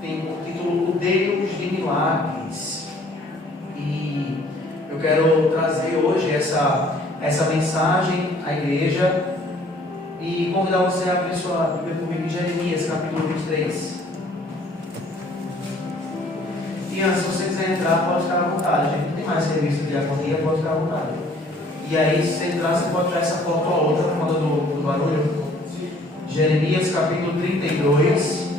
tem por título O Deus de Milagres. E eu quero trazer hoje essa mensagem à igreja e convidar você a abrir sua Bíblia comigo em Jeremias, capítulo 23. E antes, se você quiser entrar, pode ficar à vontade. A gente não tem mais serviço de diaconia, pode ficar à vontade. E aí, se você entrar, você pode tirar essa porta ou a outra por conta do barulho. Jeremias, capítulo 32.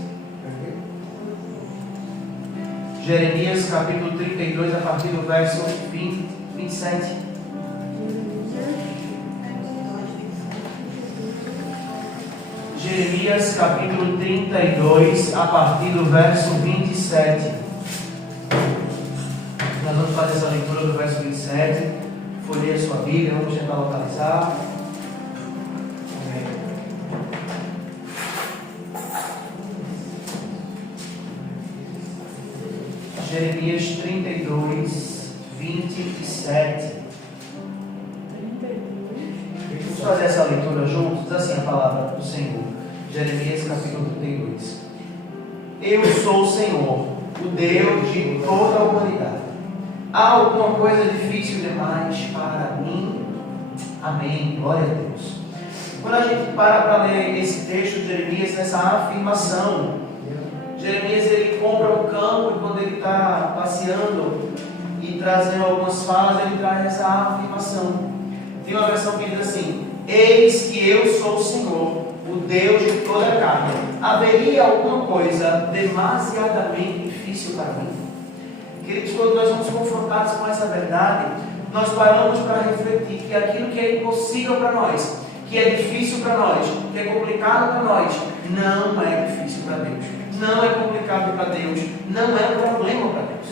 Jeremias, capítulo 32, a partir do verso 27. Jeremias, capítulo 32, a partir do verso 27. Nós vamos fazer essa leitura do verso 27. Folheie a sua Bíblia, vamos tentar localizar. Jeremias 32, 27. Vamos fazer essa leitura juntos? Diz assim a palavra do Senhor. Jeremias capítulo 32. Eu sou o Senhor, o Deus de toda a humanidade. Há alguma coisa difícil demais para mim? Amém. Glória a Deus. Quando a gente para ler esse texto de Jeremias, nessa afirmação, Jeremias ele compra um campo e quando ele está passeando e trazendo algumas falas, ele traz essa afirmação. Tem uma versão que diz assim: eis que eu sou o Senhor, o Deus de toda a carne. Haveria alguma coisa demasiadamente difícil para mim? Queridos, quando nós somos confrontados com essa verdade, nós paramos para refletir que aquilo que é impossível para nós, que é difícil para nós, que é complicado para nós, não é difícil para Deus. Não é complicado para Deus, não é um problema para Deus.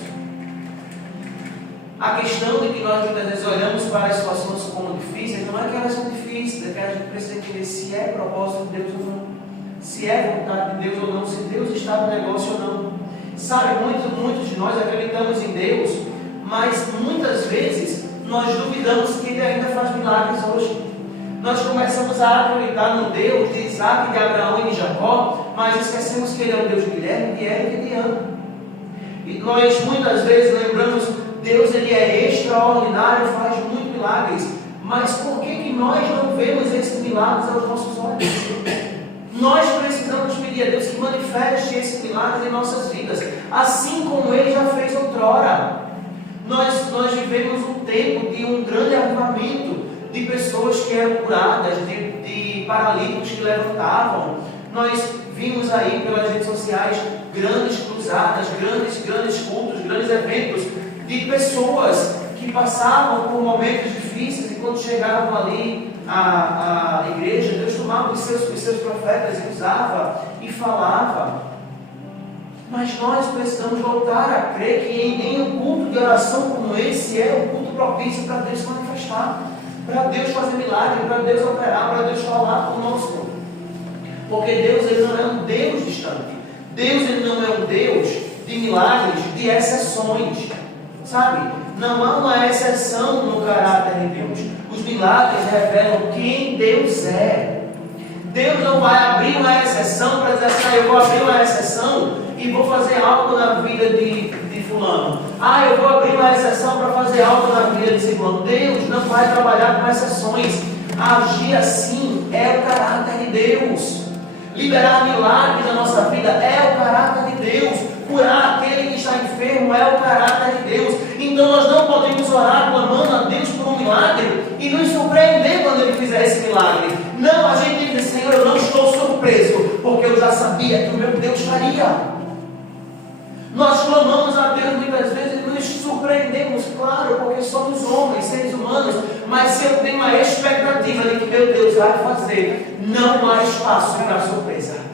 A questão de que nós muitas vezes olhamos para as situações como difíceis, não é que elas são difíceis, é que a gente precisa entender se é propósito de Deus ou não, se é vontade de Deus ou não, se Deus está no negócio ou não. Sabe, muitos de nós acreditamos em Deus, mas muitas vezes nós duvidamos que Ele ainda faz milagres hoje. Nós começamos a acreditar no Deus de Isaac, de Abraão e de Jacó, mas esquecemos que Ele é o Deus de Guilherme, de Eric e de Ana. E nós muitas vezes lembramos, Deus ele é extraordinário, faz muitos milagres, mas por que nós não vemos esses milagres aos nossos olhos? Nós precisamos pedir a Deus que manifeste esses milagres em nossas vidas, assim como Ele já fez outrora. Nós vivemos um tempo de um grande avivamento, de pessoas que eram curadas, de paralíticos que levantavam. Nós vimos aí pelas redes sociais grandes cruzadas, grandes cultos, grandes eventos de pessoas que passavam por momentos difíceis e quando chegavam ali à igreja, Deus tomava os seus profetas e usava e falava. Mas nós precisamos voltar a crer que em um culto de oração como esse é um culto propício para Deus se manifestar, para Deus fazer milagre, para Deus operar, para Deus falar conosco. Porque Deus ele não é um Deus distante. Deus ele não é um Deus de milagres, de exceções. Sabe? Não há uma exceção no caráter de Deus. Os milagres revelam quem Deus é. Deus não vai abrir uma exceção para dizer assim: eu vou abrir uma exceção e vou fazer algo na vida de fulano. Eu vou abrir uma exceção para fazer algo na vida de ciclano. Deus não vai trabalhar com exceções. Agir assim é o caráter de Deus. Liberar milagres na nossa vida é o caráter de Deus. Curar aquele que está enfermo é o caráter de Deus. Então nós não podemos orar clamando a Deus por um milagre e nos surpreender quando Ele fizer esse milagre. Não, a gente tem que dizer: Senhor, eu não estou surpreso, porque eu já sabia que o meu Deus faria. Nós clamamos a Deus muitas vezes e nos surpreendemos, claro, porque somos homens, seres humanos, mas se eu tenho a expectativa de que meu Deus vai fazer, não há espaço para surpresa.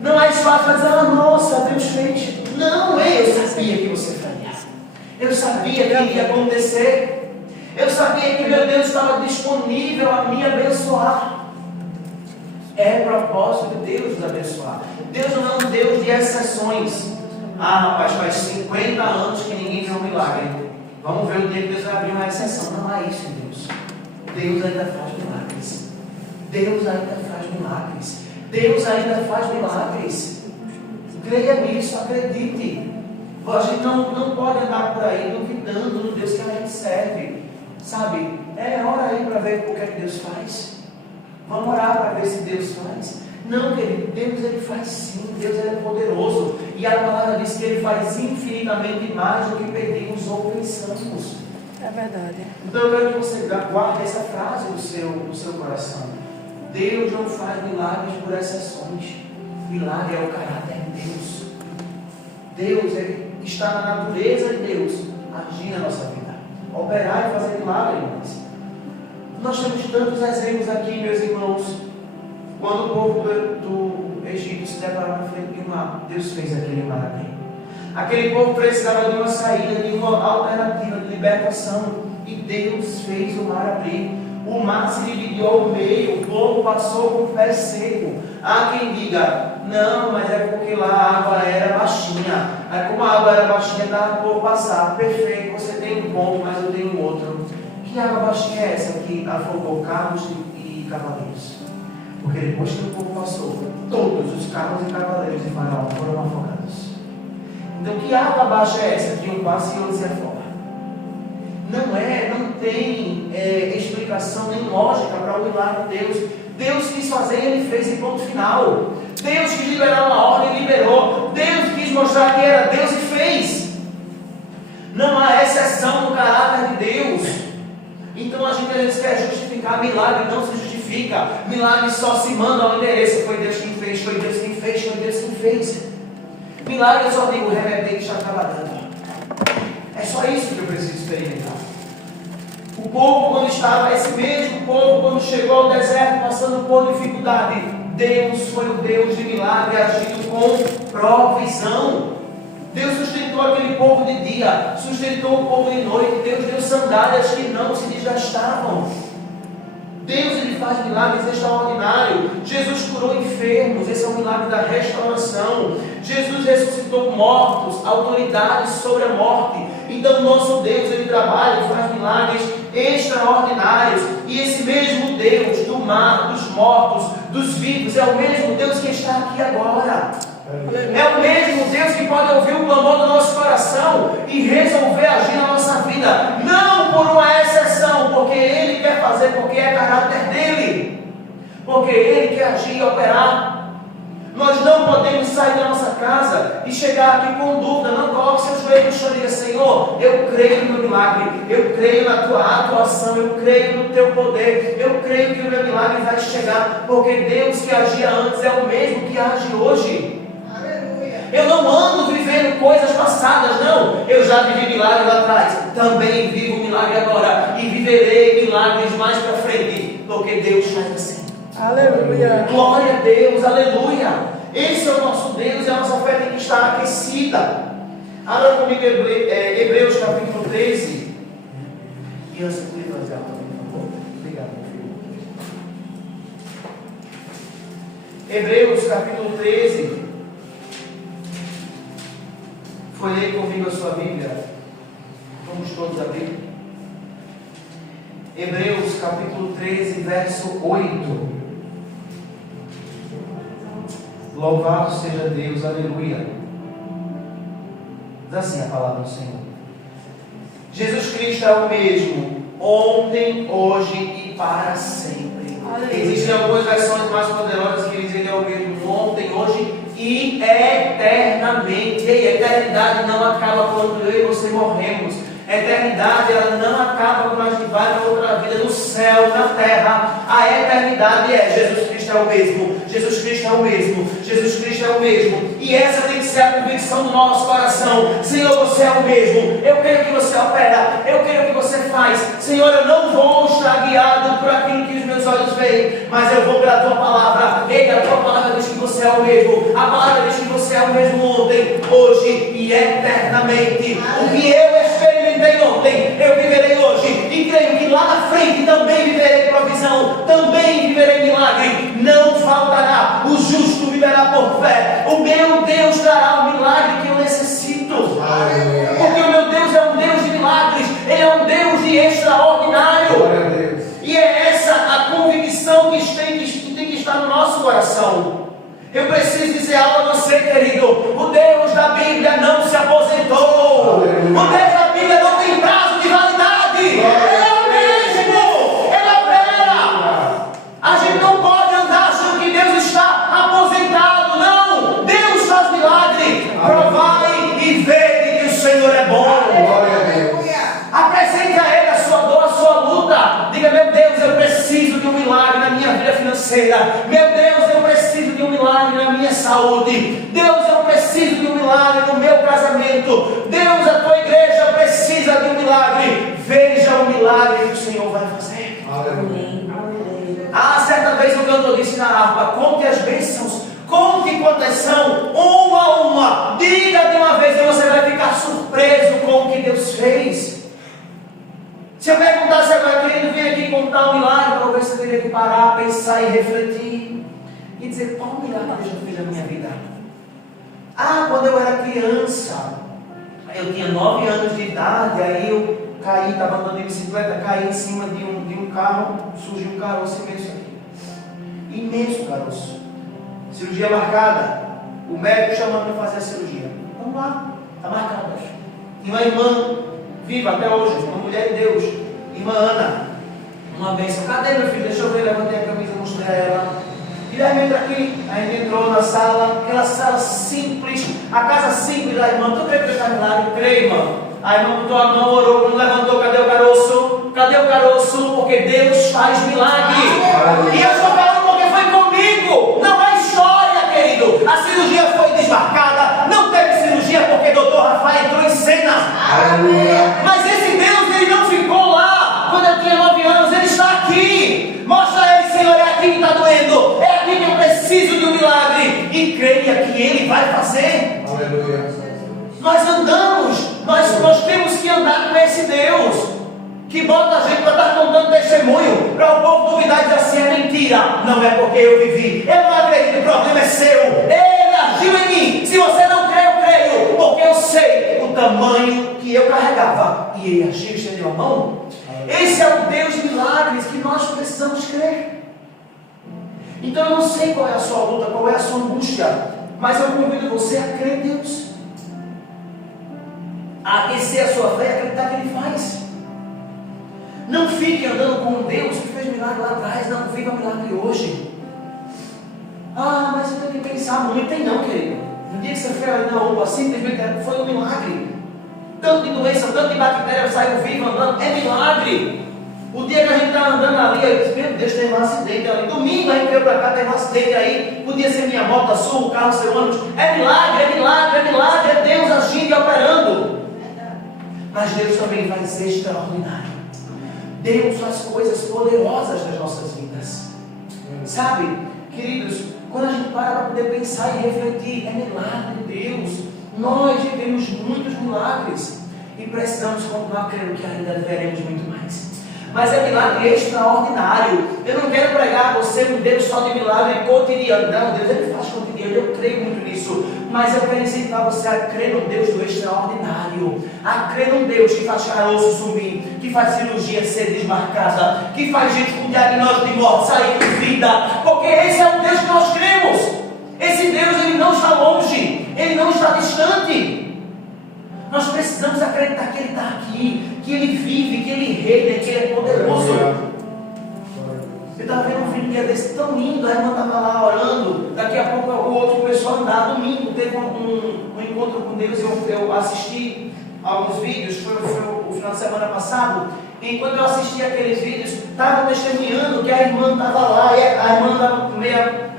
Não há espaço para dizer: nossa, Deus fez. Não, eu sabia que você faria. Eu sabia que iria acontecer. Eu sabia que meu Deus estava disponível a me abençoar. É propósito de Deus nos abençoar. Deus não é um Deus de exceções. Rapaz, faz 50 anos que ninguém viu um milagre. Vamos ver o dia que Deus vai abrir uma exceção. Não há isso em Deus. Deus ainda faz milagres. Deus ainda faz milagres. Deus ainda faz milagres. Creia nisso, acredite. A gente não pode andar por aí duvidando do Deus que a gente serve. Sabe? Ora aí para ver o que é que Deus faz. Vamos orar para ver se Deus faz. Não, querido, Deus ele faz sim, Deus ele é poderoso. E a palavra diz que ele faz infinitamente mais do que pedimos ou pensamos. É verdade. Então eu quero que você guarde essa frase no seu coração. Deus não faz milagres por exceções. Milagre é o caráter de Deus. Deus ele está na natureza de Deus agir na nossa vida. Operar e fazer milagre, irmãos. Nós temos tantos exemplos aqui, meus irmãos. Quando o povo do Egito se deparou na frente de um mar, Deus fez aquele mar abrir. Aquele povo precisava de uma saída, de uma alternativa de libertação. E Deus fez o mar abrir. O mar se dividiu ao meio, o povo passou com o pé seco. Há quem diga, não, mas é porque lá a água era baixinha. Aí como a água era baixinha, dava para o povo passar. Perfeito, você tem um ponto, mas eu tenho outro. Que água baixinha é essa que afogou carros e cavaleiros? Porque depois que o povo passou, todos os carros e cavaleiros de Faraó foram afogados. Então que água baixa é essa que um passa e outro se afoga? Não tem explicação nem lógica para o milagre de Deus. Deus quis fazer, ele fez em ponto final. Deus quis liberar uma ordem, liberou. Deus quis mostrar que era Deus e fez. Não há exceção no caráter de Deus. Então a gente às vezes quer justificar, milagre não se justifica. Milagre só se manda ao endereço. Foi Deus quem fez, foi Deus quem fez, foi Deus quem fez. Milagre eu só digo, remetente está trabalhando. É só isso que eu preciso experimentar. O povo quando estava, esse mesmo povo quando chegou ao deserto, passando por dificuldade, Deus foi o Deus de milagre, agindo com provisão. Deus sustentou aquele povo de dia, sustentou o povo de noite. Deus deu sandálias que não se desgastavam. Deus ele faz milagres extraordinários. Jesus curou enfermos, esse é o milagre da restauração. Jesus ressuscitou mortos, autoridades sobre a morte. Então nosso Deus ele trabalha e faz milagres extraordinários. E esse mesmo Deus do mar, dos mortos, dos vivos, é o mesmo Deus que está aqui agora. É o mesmo Deus que pode ouvir o clamor do nosso coração e resolver agir na nossa vida. Não por uma exceção, porque Ele quer fazer, porque é caráter dEle. Porque Ele quer agir e operar. Nós não podemos sair da nossa casa e chegar aqui com dúvida. Não coloque seus joelhos no chão e diga, Senhor, eu creio no meu milagre, eu creio na tua atuação, eu creio no teu poder, eu creio que o meu milagre vai chegar, porque Deus que agia antes é o mesmo que age hoje. Eu não ando vivendo coisas passadas, não. Eu já vivi milagres lá atrás, também vivo milagre agora e viverei milagres mais para frente, porque Deus faz assim. Aleluia. Glória a Deus, aleluia. Esse é o nosso Deus e a nossa fé tem que estar aquecida. Abra comigo Hebreus capítulo 13. E antes de trazer a também, por favor. Obrigado, meu filho. Hebreus capítulo 13. Folhei comigo a sua Bíblia. Vamos todos abrir. Hebreus capítulo 13, verso 8. Louvado seja Deus, aleluia. Diz assim a palavra do Senhor. Jesus Cristo é o mesmo, ontem, hoje e para sempre. Aleluia. Existem algumas versões mais poderosas que dizem que ele é o mesmo ontem, hoje e eternamente. E a eternidade não acaba quando eu e você morremos. A eternidade ela não acaba quando a gente vai para outra vida no céu, na terra. A eternidade é Jesus Cristo é o mesmo. Jesus Cristo é o mesmo. Jesus Cristo é o mesmo. E essa tem que ser a convicção do nosso coração. Senhor, você é o mesmo. Eu creio que você opera. Eu creio que você faz. Senhor, eu não vou estar guiado por aquilo que os meus olhos veem, mas eu vou pela tua palavra. Ei, a tua palavra diz que você é o mesmo. A palavra diz que você é o mesmo ontem, hoje e eternamente. O que eu experimentei ontem, eu viverei hoje. E creio que lá na frente também viverei provisão, também viverei milagre. Não faltará. O justo viverá por fé. O meu Deus dará o milagre que eu necessito. Porque o meu Deus é um Deus de milagres. Ele é um Deus de extraordinário. E é essa a convicção que tem que estar no nosso coração. Eu preciso dizer algo a você, querido. O financeira. Meu Deus, eu preciso de um milagre na minha saúde. Deus, eu preciso de um milagre no meu casamento. Deus, a tua igreja precisa de um milagre. Veja o milagre que o Senhor vai fazer. Amém. Ah, certa vez o cantor disse na harpa: conte as bênçãos, conte quantas são, uma a uma, diga de uma vez, e você vai ficar surpreso com o que Deus fez. Se eu perguntasse agora, querido, vem aqui contar um milagre, talvez você teria que parar, pensar e refletir e dizer: qual milagre Deus fez na minha vida? Ah, quando eu era criança, eu tinha 9 anos de idade, aí eu caí, estava andando de bicicleta, caí em cima de um carro, surgiu um caroço imenso aqui. Imenso caroço. Cirurgia marcada. O médico chamando para fazer a cirurgia. Vamos lá, está marcado. E uma irmã, viva até hoje, uma mulher de Deus, irmã Ana, uma bênção. Cadê meu filho? Deixa eu ver, levantei a camisa, mostrei a ela. Guilherme, entra aqui. A gente entrou na sala, aquela sala simples, a casa simples da irmã. Tu crê que Deus faz milagre? Creio, irmão. A irmã botou a mão, orou, quando levantou, cadê o caroço? Cadê o caroço? Porque Deus faz milagre. E eu estou falando porque foi comigo. Não é história, querido. A cirurgia foi desmarcada. Não teve cirurgia porque o doutor Rafael entrou em cena. Mas esse Deus, ele não ficou lá quando eu tinha 9 anos. Ele está aqui. Mostra a ele: Senhor, é aqui que está doendo. É aqui que eu preciso de um milagre. E creia que ele vai fazer. Aleluia. Nós andamos, nós temos que andar com esse Deus que bota a gente para estar contando testemunho, para o povo duvidar e dizer assim: é mentira. Não é porque eu vivi, eu não acredito, o problema é seu. Ele agiu em mim. Se você não crê, eu creio, porque eu sei o tamanho que eu carregava e ele agiu, estendeu a mão. Esse é o Deus de milagres que nós precisamos crer. Então eu não sei qual é a sua luta, qual é a sua angústia, mas eu convido você a crer em Deus, a aquecer a sua fé e acreditar que Ele faz. Não fique andando com um Deus que fez milagre lá atrás. Não, viva milagre hoje. Ah, mas eu tenho que pensar muito. Tem não, querido. No dia que você foi ali na UPA, simplesmente foi um milagre. Tanto de doença, tanto de bactéria saiu vivo andando. É milagre. O dia que a gente está andando ali, eu disse: meu Deus, teve um acidente ali. Domingo a gente veio para cá, teve um acidente aí. Podia ser minha moto, a sua, o carro, seu ônibus. É milagre, é milagre, é milagre. É Deus agindo e operando. Mas Deus também vai ser extraordinário. Deus faz coisas poderosas nas nossas vidas. Sabe, queridos, quando a gente para poder pensar e refletir, é milagre de Deus. Nós vivemos muitos milagres e precisamos continuar crendo que ainda veremos muito mais. Mas é milagre extraordinário. Eu não quero pregar a você um Deus só de milagre cotidiano. Não, Deus ele faz cotidiano, eu creio muito nisso. Mas eu quero incentivar você a crer no Deus do extraordinário. A crer num Deus que faz caroço sumir, que faz cirurgia ser desmarcada, que faz gente com diagnóstico de morte sair com vida. Porque esse é o Deus que nós cremos. Esse Deus, ele não está longe, ele não está distante. Nós precisamos acreditar que Ele está aqui, que Ele vive, que Ele reina, que Ele é poderoso. Eu estava vendo um vídeo desse tão lindo, a irmã estava lá orando, daqui a pouco o outro começou a andar. Domingo teve um encontro com Deus, eu assisti alguns vídeos, foi o final de semana passado. Enquanto eu assistia aqueles vídeos, estava testemunhando que a irmã estava lá, e a irmã estava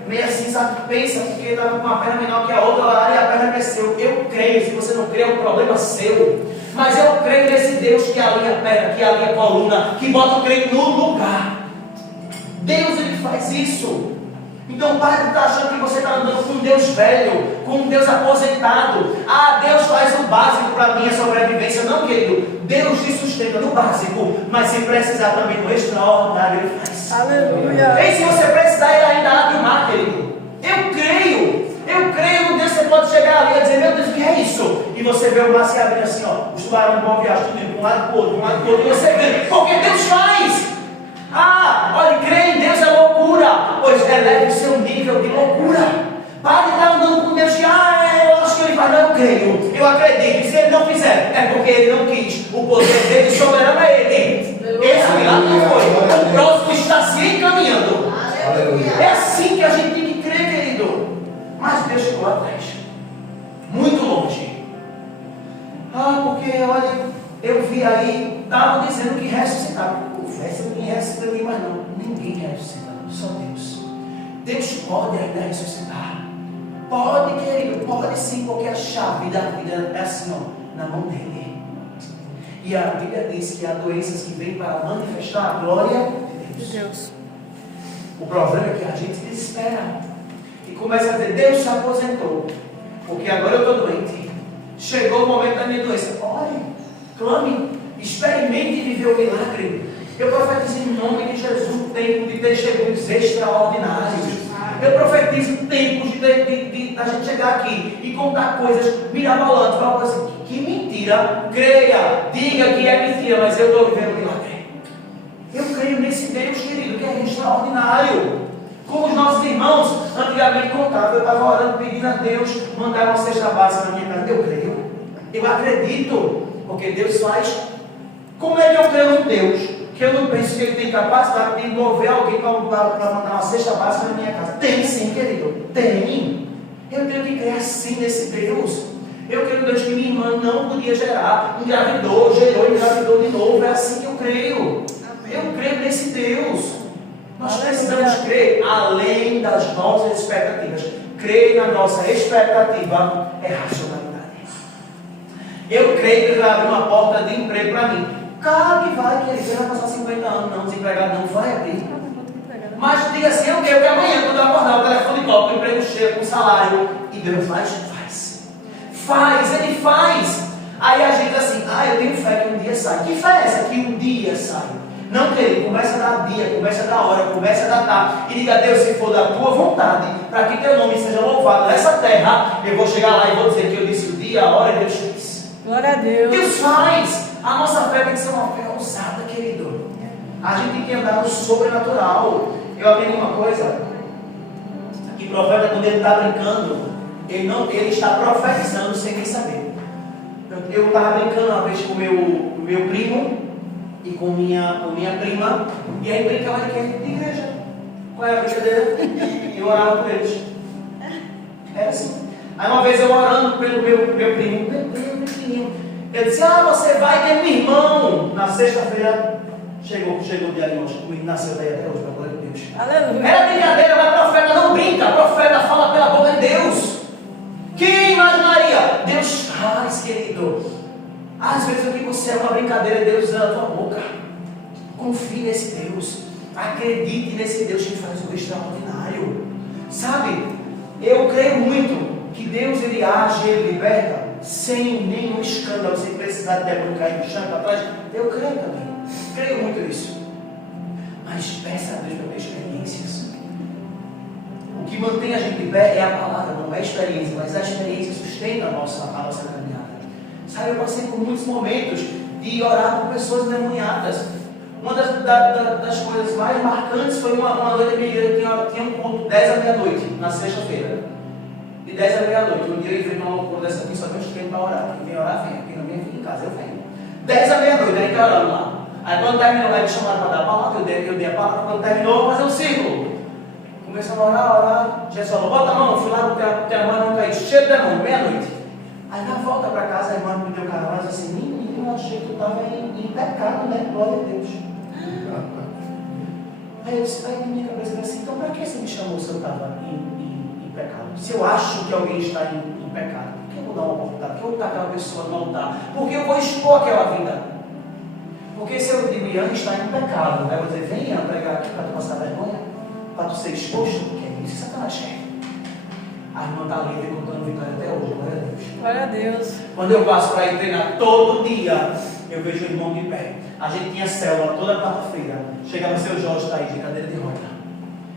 meio assim, sabe, pensa, porque estava com uma perna menor que a outra, e a perna cresceu. Eu creio, se você não crê, é um problema seu. Mas eu creio nesse Deus que alinha a perna, que alinha a coluna, que bota o crente no lugar. Deus, ele faz isso. Então pare de estar achando que você está andando com um Deus velho, com um Deus aposentado. Ah, Deus faz o básico para a minha sobrevivência. Não, querido, Deus te sustenta no básico, mas se precisar também no extraordinário, Ele faz. Aleluia. E se você precisar, Ele ainda abre o mar, querido. Eu creio no Deus. Você pode chegar ali e dizer: meu Deus, o que é isso? E você vê o mar se abrir assim, ó, os tubarões vão viajar tudo de um lado para o outro, de um lado para o outro, e você vê, porque Deus faz. Ah, olha, crer em Deus é loucura. Pois eleve o seu nível de loucura. Pare de estar andando com Deus que, eu acho que Ele faz. Não, eu creio, eu acredito. E se Ele não fizer, é porque Ele não quis. O poder dele soberano é Ele. Esse milagre não foi. O próximo está se encaminhando. É assim que a gente tem que crer, querido. Mas Deus chegou atrás, muito longe. Ah, porque olha, eu vi aí, estavam dizendo que ressuscitava. Confessa, ninguém ressuscita ninguém mais não. Ninguém ressuscita, só Deus. Deus pode ainda ressuscitar. Pode, querido, pode sim, porque a chave da vida é assim, ó, na mão dele. E a Bíblia diz que há doenças que vêm para manifestar a glória de Deus. O problema é que a gente desespera e começa a dizer: Deus se aposentou, porque agora eu estou doente. Chegou o momento da minha doença. Ore, clame, experimente viver o milagre. Eu profetizo em nome de Jesus o tempo de testemunhos extraordinários. Eu profetizo tempos de a gente chegar aqui e contar coisas mirabolantes para você. Que mentira! Creia, diga que é mentira, mas eu estou vivendo um milagre. Eu creio nesse Deus, querido, que é extraordinário. Como os nossos irmãos antigamente contavam, eu estava orando, pedindo a Deus mandar uma cesta básica na minha casa. Eu creio, eu acredito, porque Deus faz. Como é que eu creio em Deus? Que eu não penso que Ele tem capacidade de mover alguém para mandar uma cesta básica na minha casa. Tem sim, querido, tem. Eu tenho que crer assim nesse Deus. Eu creio em Deus que minha irmã não podia gerar, engravidou, gerou, engravidou de novo. É assim que eu creio. Eu creio nesse Deus. Nós precisamos crer além das nossas expectativas. Crer na nossa expectativa é racionalidade. Eu creio que Ele vai abrir uma porta de emprego para mim. Claro que vai, que ele vai passar 50 anos, não, desempregado não vai abrir. Mas diga assim: eu quero que amanhã, quando eu acordar, o telefone toca, o emprego chega com salário. E Deus faz, Ele faz. Aí a gente assim: eu tenho fé que um dia sai. Que fé é essa que um dia sai? Não, querido, começa a dar dia, começa a dar hora, começa a dar data. E diga: Deus, se for da tua vontade, para que teu nome seja louvado nessa terra, eu vou chegar lá e vou dizer que eu disse o dia, a hora, e Deus fez. Glória a Deus. Deus faz. A nossa fé tem que ser uma fé ousada, querido. A gente tem que andar no sobrenatural. Eu aprendi uma coisa: que o profeta, quando ele está brincando, ele está profetizando sem nem saber. Eu estava brincando uma vez com o meu primo e com minha prima, e aí brincava de quê? De igreja. Qual é a brincadeira? Eu orava por eles. Era assim. Aí uma vez eu orando pelo meu primo, meu pequenininho, eu disse: você vai ter um irmão. Na sexta-feira chegou o diagnóstico, o menino nasceu daí até hoje, para a glória de Deus. Aleluia. Era brincadeira, mas o profeta não brinca, o profeta fala pela boca de Deus. Quem imaginaria? Deus faz, querido. Às vezes o que você é uma brincadeira, Deus usa a tua boca. Confie nesse Deus, acredite nesse Deus que faz o extraordinário. Sabe, eu creio muito que Deus ele age, ele liberta sem nenhum escândalo, sem precisar de demônio cair no chão para trás. Eu creio também, creio muito nisso. Mas peça a Deus para ter experiências. O que mantém a gente de pé é a palavra, não é a experiência, mas a experiência sustenta a nossa caminhada. Sabe, eu passei por muitos momentos de orar por pessoas endemoniadas. Uma das coisas mais marcantes foi uma noite da minha igreja, tinha um culto 10 à meia-noite, na sexta-feira. De 10 à meia-noite. Um dia eu entrei numa loucura dessa aqui, só tem uns tempos para orar. Quem vem orar, vem. Quem não vem, fica em casa, eu venho. 10 à meia-noite, a gente orando lá. Aí quando terminou, aí me chamaram para dar a palavra, eu dei a palavra. Quando terminou, eu vou fazer um círculo. Começamos a orar. Jesus falou: bota a mão, fui lá porque a mãe não caiu, cheio de demônio, meia-noite. Aí na volta para casa, a irmã me deu carro e disse assim: menino, eu achei que tu estava em pecado, né? Glória a Deus. Aí eu disse, na minha cabeça assim: então para que você me chamou se eu estava em pecado? Se eu acho que alguém está em pecado, por que eu vou dar uma oportunidade? Por que eu vou dar aquela pessoa no altar? Por que eu vou expor aquela vida? Porque se eu digo Ian está em pecado, né? Eu vou dizer: vem Ian pregar aqui para tu passar vergonha, para tu ser exposto, que é isso que Satanás quer. A irmã está livre contando vitória até hoje, glória a Deus. Glória a Deus. Quando eu passo para ir treinar todo dia, eu vejo o irmão de pé. A gente tinha célula toda quarta-feira. Chegava o seu Jorge, está aí de cadeira de roda.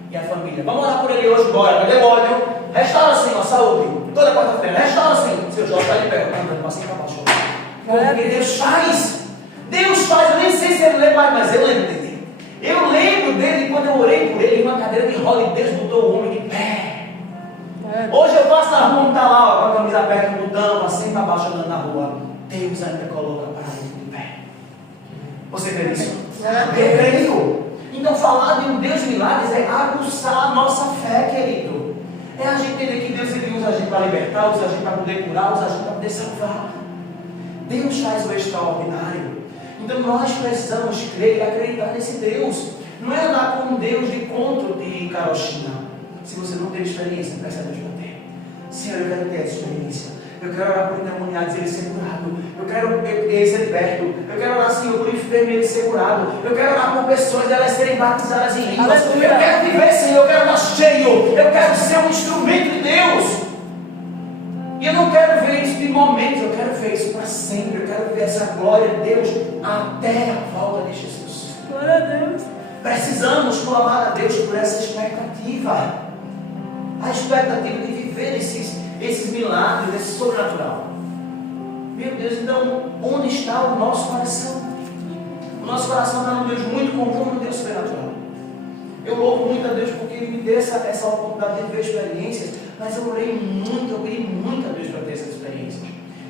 E a família: vamos orar por ele hoje, bora. Cadê o óleo? Restaura, Senhor, saúde. Toda quarta-feira, restaura, Senhor. Seu Jorge está de pé, andando, passei para baixo. Porque Deus faz. Deus faz. Eu nem sei se ele lembra mais, mas eu lembro dele. Eu lembro dele quando eu orei por ele em uma cadeira de roda e Deus botou o homem de pé. Hoje eu passo na rua, está lá, ó, com a camisa aberta, no botão, assim para baixo, andando na rua. Deus ainda coloca para ele de pé. Você crê nisso? Eu creio. Então falar de um Deus de milagres é aguçar a nossa fé, querido. É a gente entender que Deus ele usa a gente para libertar, usa a gente para poder curar, usa a gente para poder salvar. Deus faz o extraordinário. Então nós precisamos crer e acreditar nesse Deus. Não é andar com um Deus de conto de carochinha. Se você não teve experiência, peça a Deus para ter. Senhor, eu quero ter essa experiência. Eu quero orar por endemoniados e ele ser curado. Eu quero ele ser liberto. Eu quero orar, Senhor, por enfermo e ele ser curado. Eu quero orar por pessoas e elas serem batizadas em línguas. Eu quero viver, Senhor. Eu quero estar cheio. Eu quero ser um instrumento de Deus. E eu não quero ver isso de momentos. Eu quero ver isso para sempre. Eu quero ver essa glória de Deus até a volta de Jesus. Glória a Deus. Precisamos clamar a Deus por essa expectativa. A expectativa de viver esses milagres, esse sobrenatural. Meu Deus, então, onde está o nosso coração? O nosso coração está num Deus muito comum, num Deus sobrenatural. Eu louvo muito a Deus porque Ele me deu essa oportunidade de ver experiências, mas eu orei muito, eu pedi muito a Deus para ter essas experiências.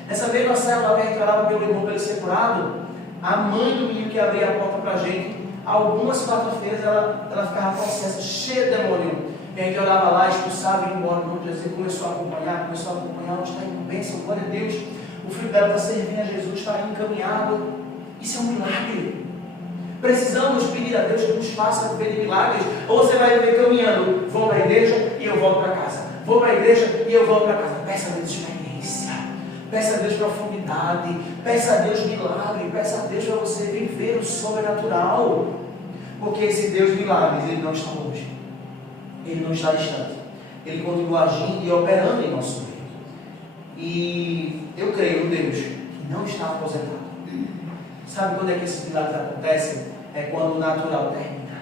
Nessa mesma célula, alguém que orava pelo irmão para ele ser curado, a mãe do menino que abria a porta para a gente, algumas quartas-feiras ela ficava possessa, cheia de demônio. E a gente orava lá, expulsava e ia embora. No outro dia começou a acompanhar, ela está em bênção, glória a Deus. O filho dela está servindo a Jesus, está encaminhado. Isso é um milagre. Precisamos pedir a Deus que nos faça viver de milagres. Ou você vai viver caminhando, vou para a igreja e eu volto para casa. Vou para a igreja e eu volto para casa. Peça a Deus experiência. Peça a Deus profundidade. Peça a Deus milagre. Peça a Deus para você viver o sobrenatural. Porque esse Deus de milagres, Ele não está longe. Ele não está distante. Ele continua agindo e operando em nosso meio. E eu creio no Deus que não está aposentado. Sabe quando é que esses milagres acontecem? É quando o natural termina.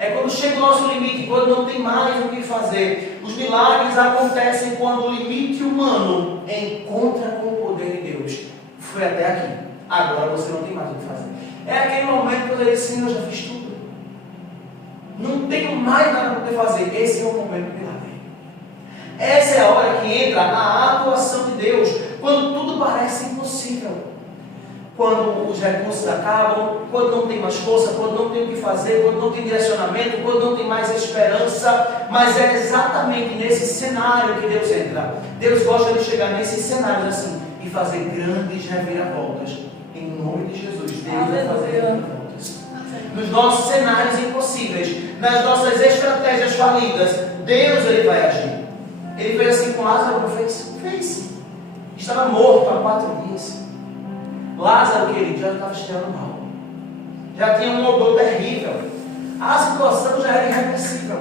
É quando chega o nosso limite, quando não tem mais o que fazer. Os milagres acontecem quando o limite humano encontra com o poder de Deus. Foi até aqui. Agora você não tem mais o que fazer. É aquele momento quando ele diz, Senhor, eu já fiz tudo. Não tenho mais nada para poder fazer. Esse é o momento do milagre. Essa é a hora que entra a atuação de Deus. Quando tudo parece impossível. Quando os recursos acabam. Quando não tem mais força. Quando não tem o que fazer. Quando não tem direcionamento. Quando não tem mais esperança. Mas é exatamente nesse cenário que Deus entra. Deus gosta de chegar nesses cenários assim e fazer grandes reviravoltas. Em nome de Jesus. Deus vai fazer reviravoltas. Nos nossos cenários impossíveis, nas nossas estratégias falidas, Deus ele vai agir. Ele fez assim com Lázaro, não fez? Fez. Estava morto há 4 dias. Lázaro, querido, já estava cheirando mal. Já tinha um odor terrível. A situação já era irreversível.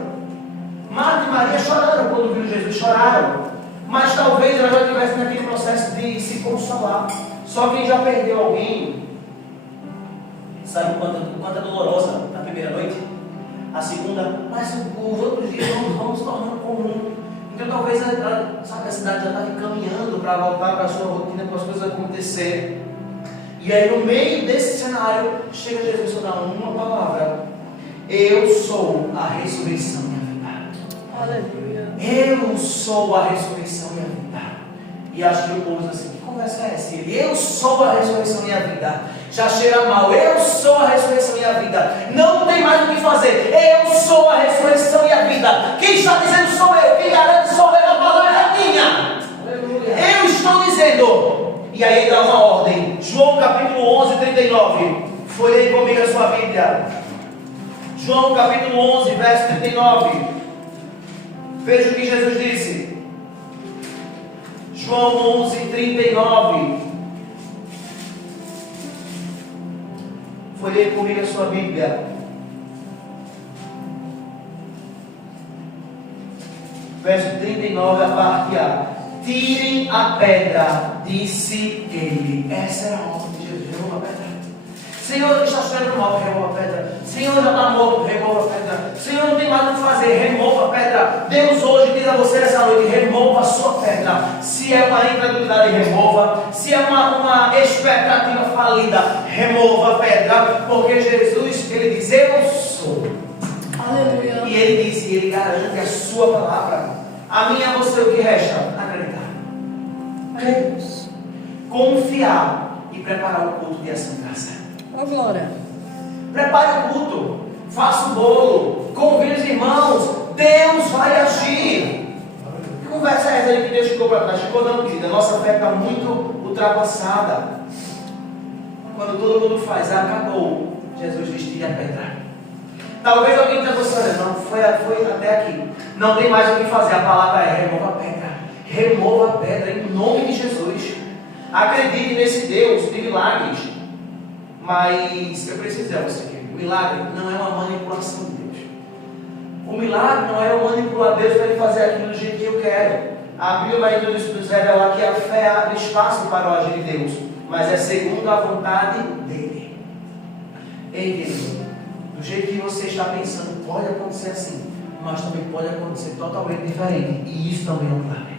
Marta e Maria choraram quando viram Jesus, choraram. Mas talvez ela já estivesse naquele processo de se consolar. Só quem já perdeu alguém, sabe o quanto é dolorosa na primeira noite, a segunda, mas os outros dias vão se tornando comum. Então talvez a cidade já estava caminhando para voltar para a sua rotina, para as coisas acontecerem. E aí no meio desse cenário, chega Jesus e dá uma palavra: eu sou a ressurreição e a vida. Aleluia. Eu sou a ressurreição e a vida. E acho que o povo diz assim, que conversa é essa? Ele, eu sou a ressurreição e a vida. Já cheira mal, eu sou a ressurreição e a vida. Não tem mais o que fazer. Eu sou a ressurreição e a vida. Quem está dizendo sou eu. Quem garante sou eu. A palavra é minha. Aleluia. Eu estou dizendo. E aí dá uma ordem. João capítulo 11, 39. Foi aí comigo a sua Bíblia. João capítulo 11, verso 39. Veja o que Jesus disse. João 11, 39. Foi ler comigo a sua Bíblia. Verso 39, a parte A. Tirem a pedra, disse ele. Essa era a ordem de Jesus. Remova a pedra. Senhor, está cheirando mal, remova a pedra. Senhor, já está morto, remova a pedra. Senhor, não tem mais o que fazer, remova a pedra. Deus hoje diz a você essa noite, remova a sua pedra. Se é uma incredulidade, remova. Se é uma expectativa falida, remova a pedra. Porque Jesus, ele diz, eu sou. Aleluia. E ele diz, e ele garante a sua palavra. A mim e a você o que resta? Acreditar. Crer. Confiar e preparar o culto de ação de graça. Ó, glória. Prepare o culto, faça o bolo, convide os irmãos, Deus vai agir. Que conversa é essa aí que Deus ficou para trás? Ficou não, querida, a nossa fé está muito ultrapassada. Quando todo mundo faz, acabou, Jesus diz, tire a pedra. Talvez alguém esteja pensando, não, foi até aqui. Não tem mais o que fazer. A palavra é: remova a pedra. Remova a pedra em nome de Jesus. Acredite nesse Deus de milagres. Mas eu preciso dizer a você aqui: o milagre não é uma manipulação de Deus. O milagre não é eu manipular Deus para ele fazer aquilo do jeito que eu quero. A Bíblia vai nos revelar que a fé abre espaço para o agir de Deus, mas é segundo a vontade dele. Ei, querido, do jeito que você está pensando, pode acontecer assim, mas também pode acontecer totalmente diferente, e isso também é um milagre.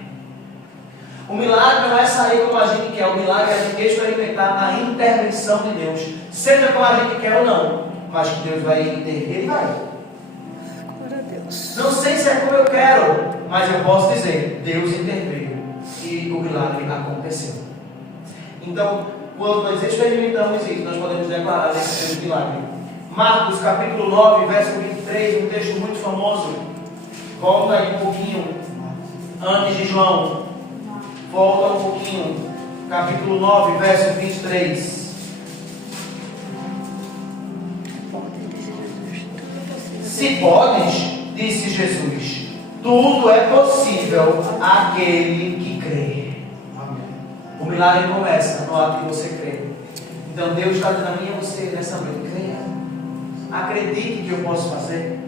O milagre não é sair como a gente quer, o milagre é a gente experimentar a intervenção de Deus, seja como a gente quer ou não, mas que Deus vai intervir e vai. Glória a Deus. Não sei se é como eu quero, mas eu posso dizer: Deus interveio e o milagre aconteceu. Então, quando nós experimentamos isso, nós podemos declarar esse Deus milagre. Marcos capítulo 9, verso 23, um texto muito famoso. Volta aí um pouquinho, antes de João. Volta um pouquinho, capítulo 9, verso 23. Se podes, disse Jesus, tudo é possível àquele que crê. O milagre começa no ato que você crê. Então Deus está dizendo a mim e a você nessa noite: creia. Acredite que eu posso fazer.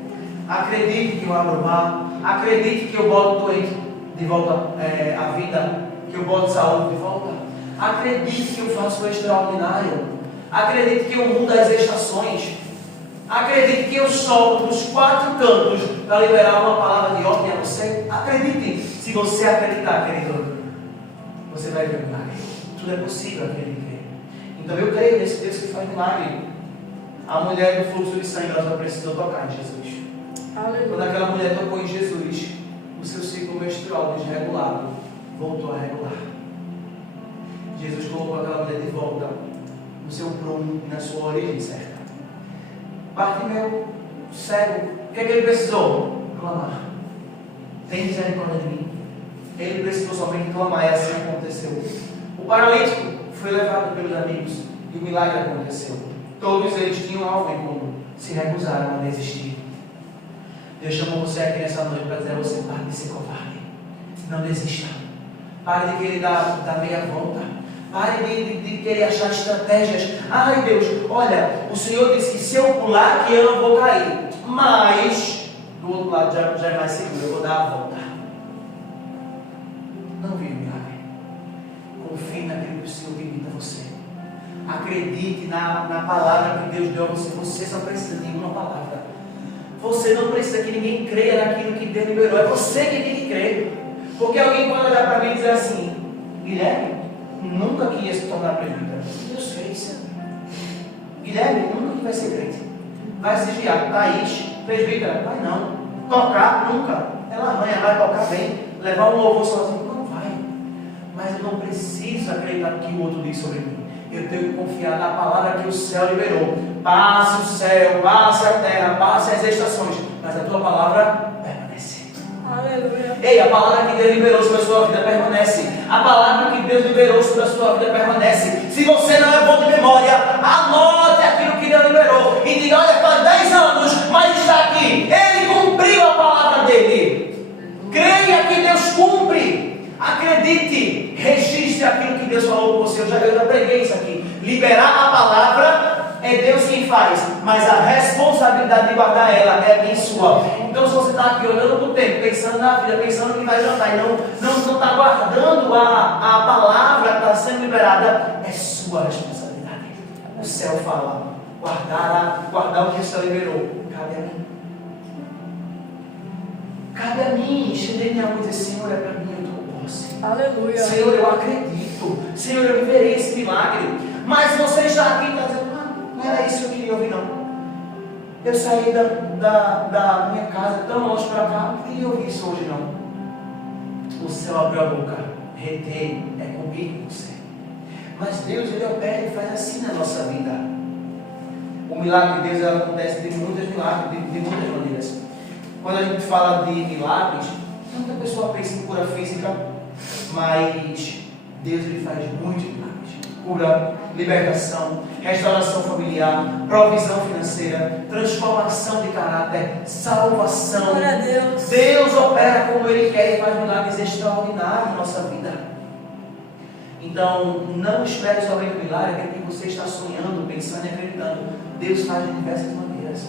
Acredite que eu abro o mar. Acredite que eu boto o doente de volta à vida. Que eu boto saúde de volta. Acredite que eu faço o extraordinário. Acredite que eu mudo as estações. Acredite que eu solto dos 4 cantos para liberar uma palavra de ordem a você. Acredite. Se você acreditar, querido, você vai ver milagre. Tudo é possível aquele que crê. Então eu creio nesse Deus que faz milagre. A mulher do fluxo de sangue, ela só precisou tocar em Jesus. Aleluia. Quando aquela mulher tocou em Jesus, o seu ciclo menstrual desregulado voltou a regular. Jesus colocou aquela mulher de volta no seu prumo e na sua origem certa. Bartimeu, cego, o que é que ele precisou? Clamar. Tem misericórdia de mim. Ele precisou somente clamar, e assim aconteceu. O paralítico foi levado pelos amigos e o milagre aconteceu. Todos eles tinham algo em comum: se recusaram a desistir. Deus chamou você aqui nessa noite para dizer a você: pare de ser covarde. Não desista. Pare de querer dar meia volta. Pare de querer achar estratégias. Ai Deus, olha, o Senhor disse que se eu pular aqui eu não vou cair. Mas do outro lado já é mais seguro, eu vou dar a volta. Não vive milagre. Confie naquilo que o Senhor limita você. Acredite na palavra que Deus deu a você. Você só precisa de uma palavra. Você não precisa que ninguém creia naquilo que Deus liberou. É você que tem que crer. Porque alguém pode olhar para mim e dizer assim: Guilherme nunca quis se tornar presbítero. Deus fez. Guilherme nunca vai ser crente. Vai se desviar. Thaís, presbítera, vai não. Tocar, nunca. Ela arranha, vai tocar bem. Levar um louvor sozinho, não vai. Mas eu não preciso acreditar no que o outro diz sobre mim. Eu tenho que confiar na palavra que o céu liberou. Passe o céu, passe a terra, passe as estações, mas a tua palavra permanece. Aleluia. Ei, a palavra que Deus liberou sobre a sua vida permanece. A palavra que Deus liberou sobre a sua vida permanece. Se você não é bom de memória, anote aquilo que Deus liberou e diga: olha, faz 10 anos, mas está aqui. Ele cumpriu a palavra dele. Creia que Deus cumpre. Acredite, registre aquilo que Deus falou com você. Eu já preguei isso aqui. Liberar a palavra é Deus quem faz, mas a responsabilidade de guardar ela é bem sua. Então, se você está aqui olhando para o tempo, pensando na vida, pensando que vai jantar e não está guardando a palavra que está sendo liberada, é sua responsabilidade. O céu fala: guardar o que o céu liberou, cabe a mim. Cabe a mim estender minha mão e dizer: Senhor, é para mim, eu estou com você. Aleluia. Senhor, eu acredito. Senhor, eu viverei esse milagre. Mas você está aqui e está dizendo: não era isso que eu queria ouvir, não. Eu saí da minha casa tão longe para cá, não queria ouvir isso hoje, não. O céu abriu a boca: retém, é comigo você. Mas Deus, Ele opera e faz assim na nossa vida. O milagre de Deus acontece de muitas maneiras. Quando a gente fala de milagres, muita pessoa pensa em cura física, mas Deus ele faz muitos milagres. Cura, libertação, restauração familiar, provisão financeira, transformação de caráter, salvação. Glória a Deus. Deus opera como Ele quer e faz milagres extraordinários na nossa vida. Então, não espere somente o milagre, aquele que você está sonhando, pensando e acreditando. Deus faz de diversas maneiras.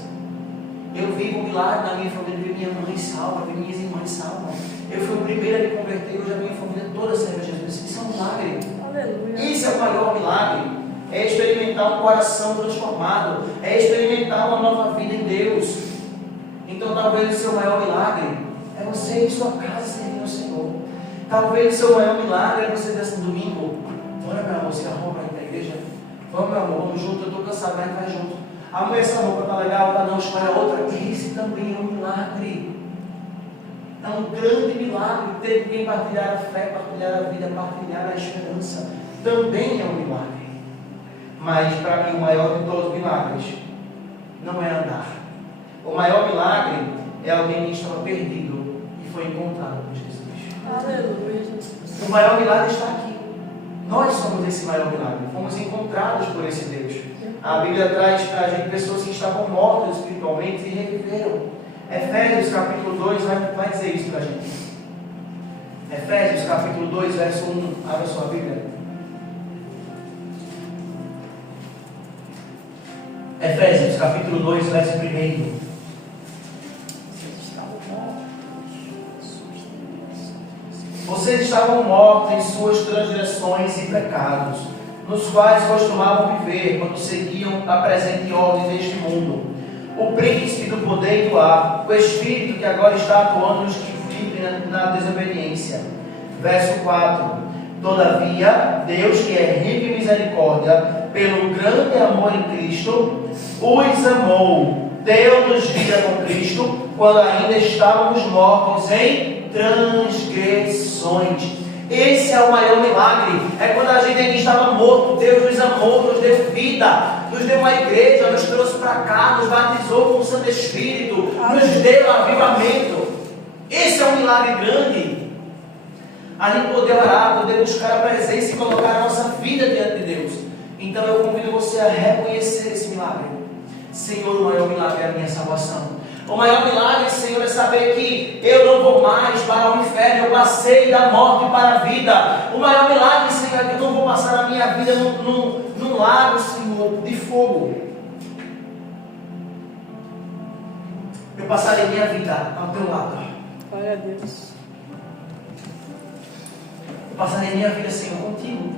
Eu vivo um milagre na minha família, vi minha mãe salva, vi minhas irmãs salvas. Eu fui o primeiro a me converter, hoje a minha família toda serve a Jesus. Isso é um milagre. Aleluia. Isso é o maior milagre. É experimentar um coração transformado. É experimentar uma nova vida em Deus. Então talvez o seu maior milagre é você ir em sua casa servindo o Senhor. Talvez o seu maior milagre é você nesse domingo. Bora, meu amor, se arruma aí para a igreja. Vamos, meu amor, vamos junto. Eu estou cansado, mas vai junto. Amanhã essa roupa está legal, tá não, escolhe a outra. Esse também é um milagre. É um grande milagre ter quem partilhar a fé, partilhar a vida, partilhar a esperança. Também é um milagre. Mas para mim o maior de todos os milagres não é andar. O maior milagre é alguém que estava perdido e foi encontrado por Jesus. Aleluia, Jesus. O maior milagre está aqui. Nós somos esse maior milagre. Fomos encontrados por esse Deus. A Bíblia traz para a gente pessoas que estavam mortas espiritualmente e reviveram. Efésios capítulo 2 vai dizer isso para a gente. Efésios capítulo 2, verso 1. Abra a sua Bíblia. Efésios capítulo 2, verso 1. Vocês estavam mortos em suas transgressões e pecados, nos quais costumavam viver quando seguiam a presente ordem deste mundo, o príncipe do poder e do ar, o espírito que agora está atuando nos que vivem na desobediência. Verso 4. Todavia, Deus, que é rico em misericórdia, pelo grande amor em Cristo, os amou, deu-nos vida com Cristo, quando ainda estávamos mortos em transgressões. Esse é o maior milagre. É quando a gente ainda estava morto, Deus nos amou, nos deu vida, nos deu uma igreja, nos trouxe para cá, nos batizou com o Santo Espírito, nos deu avivamento. Esse é um milagre grande. A gente poder orar, poder buscar a presença e colocar a nossa vida diante de Deus. Então eu convido você a reconhecer esse milagre. Senhor, o maior milagre é a minha salvação. O maior milagre, Senhor, é saber que eu não vou mais para o inferno, eu passei da morte para a vida. O maior milagre, Senhor, é que eu não vou passar a minha vida num lago, Senhor, de fogo. Eu passarei minha vida ao teu lado. Glória a Deus. Eu passarei minha vida, Senhor, contigo.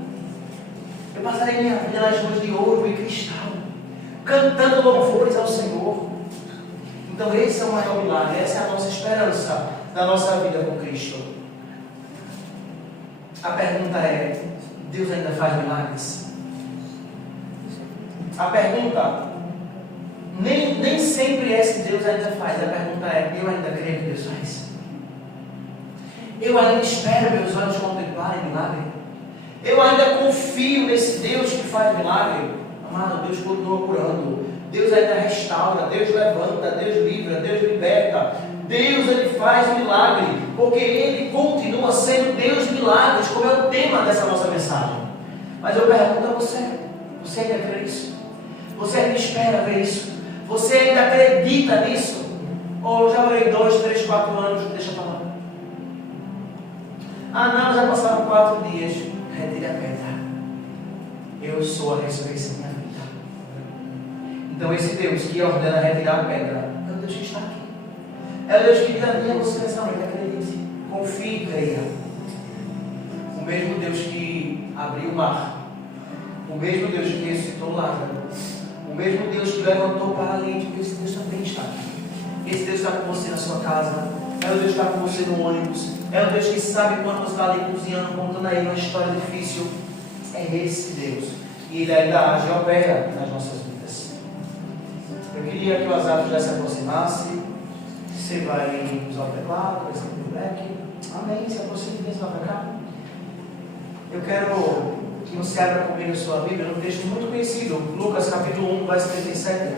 Eu passarei minha vida nas ruas de ouro e cristal, cantando louvores ao Senhor. Então esse é o maior milagre, essa é a nossa esperança da nossa vida com Cristo. A pergunta é, Deus ainda faz milagres? A pergunta, nem sempre é se Deus ainda faz, a pergunta é, eu ainda creio que Deus faz? Eu ainda espero meus olhos contemplarem milagre? Eu ainda confio nesse Deus que faz milagre? Amado, Deus continua curando. Deus ainda restaura, Deus levanta, Deus livra, Deus liberta. Deus ele faz milagre, porque Ele continua sendo Deus de milagres, como é o tema dessa nossa mensagem. Mas eu pergunto a você, você ainda crê nisso? Você ainda espera ver isso? Você ainda acredita nisso? Ou já orei 2, 3, 4 anos, deixa eu falar. Ah não, já passaram 4 dias. Retire a pedra. Eu sou a ressurreição da minha vida. Então esse Deus que ordena retirar a pedra é o Deus que está aqui. É o Deus que diz a mim, você nessa noite, acredite, confie e creia. O mesmo Deus que abriu o mar, o mesmo Deus que ressuscitou Lázaro, o mesmo Deus que levantou o paralítico, esse Deus também está aqui. Esse Deus está com você na sua casa, é o Deus que está com você no ônibus, é o Deus que sabe quando você está ali cozinhando, contando aí uma história difícil. É esse Deus. E Ele ainda age e opera nas nossas vidas. Eu queria que o Azaf já se aproximasse. Você vai usar o teclado, vai ser o back. Amém. Se aproxime de Deus, vai para cá. Eu quero que você abra comigo a sua Bíblia num texto muito conhecido, Lucas capítulo 1, verso 37.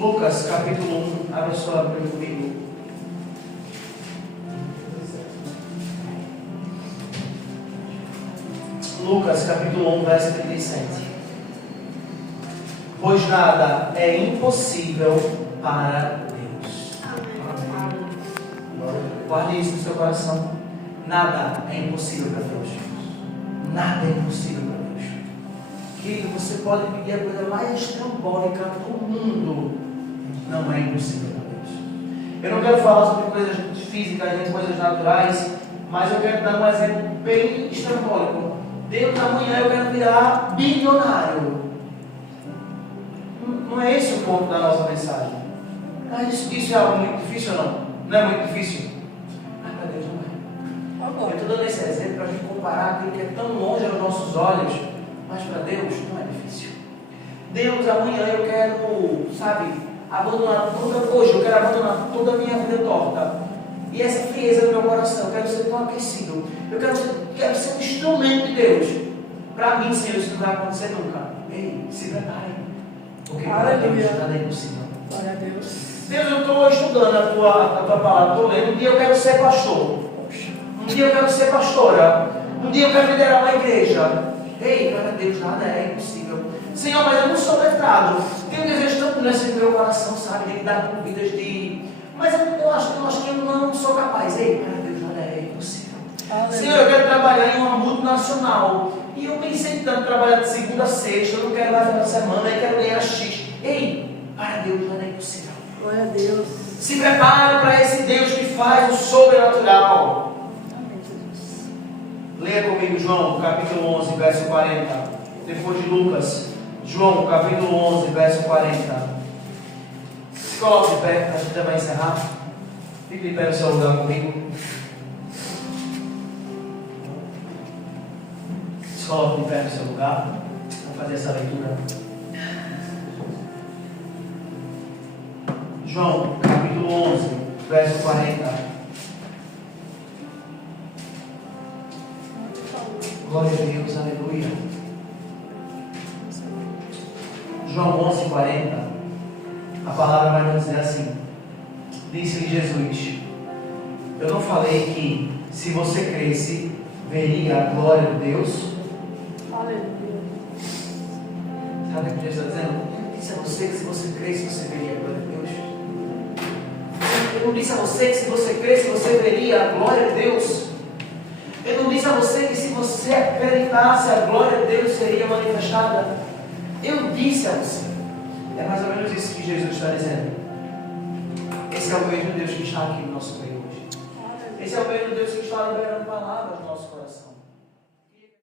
Lucas capítulo 1, abra sua Bíblia comigo. Lucas capítulo 1, verso 37. Pois nada é impossível para Deus. Guarde isso no seu coração. Nada é impossível para Deus. Nada é impossível para Deus. Querido, você pode pedir a coisa mais estrambólica do mundo. Não é impossível para Deus. Eu não quero falar sobre coisas físicas nem coisas naturais, mas eu quero dar um exemplo bem estrambólico. Deus, amanhã eu quero virar bilionário. Não é esse o ponto da nossa mensagem. Mas isso é algo muito difícil ou não? Não é muito difícil? Mas para Deus não é. Eu estou dando esse exemplo para a gente comparar aquilo que é tão longe aos nossos olhos, mas para Deus não é difícil. Deus, amanhã eu quero, sabe, abandonar toda, hoje eu quero abandonar toda a minha vida torta. E essa frieza no meu coração, eu quero ser tão aquecido. Eu quero ser um instrumento de Deus. Para mim, Senhor, isso não vai acontecer nunca. Ei, se prepare. Porque para Deus nada é impossível. Glória a Deus. Deus, eu estou estudando a tua palavra, estou lendo. Um dia eu quero ser pastor. Um dia eu quero ser pastora. Um dia eu quero liderar uma igreja. Ei, para Deus nada é impossível. Senhor, mas eu não sou letrado. Tenho um desejo tanto nesse meu coração, sabe, de lidar com vidas de... Mas eu acho que eu não sou capaz. Ei, para Deus nada é impossível. Senhor, eu quero trabalhar em uma multinacional. E eu pensei tanto em trabalhar de segunda a sexta. Eu não quero mais na semana, eu quero ganhar X. Ei, para Deus nada é impossível. Glória a Deus. Se prepare para esse Deus que faz o sobrenatural. Amém, Jesus. Leia comigo João, capítulo 11, verso 40. Depois de Lucas. João, capítulo 11, verso 40. Se coloque de pé, a gente já vai encerrar. Fique de pé no seu lugar comigo. Se coloque de pé no seu lugar. Vamos fazer essa leitura. João, capítulo 11, verso 40. Glória a Deus, aleluia. João 11, 40. A palavra vai nos dizer assim: disse-lhe Jesus: eu não falei que se você cresce, veria a glória de Deus? Aleluia. Sabe o que Jesus está dizendo? Eu disse a você que se você cresce, você veria a glória de Deus. Eu não disse a você que se você cresce, você veria a glória de Deus. Eu não disse a você que se você acreditasse, a glória de Deus seria manifestada. Eu disse a você. É mais ou menos isso que Jesus está dizendo. Esse é o mesmo Deus que está aqui no nosso meio hoje. Esse é o mesmo Deus que está liberando palavras no nosso coração.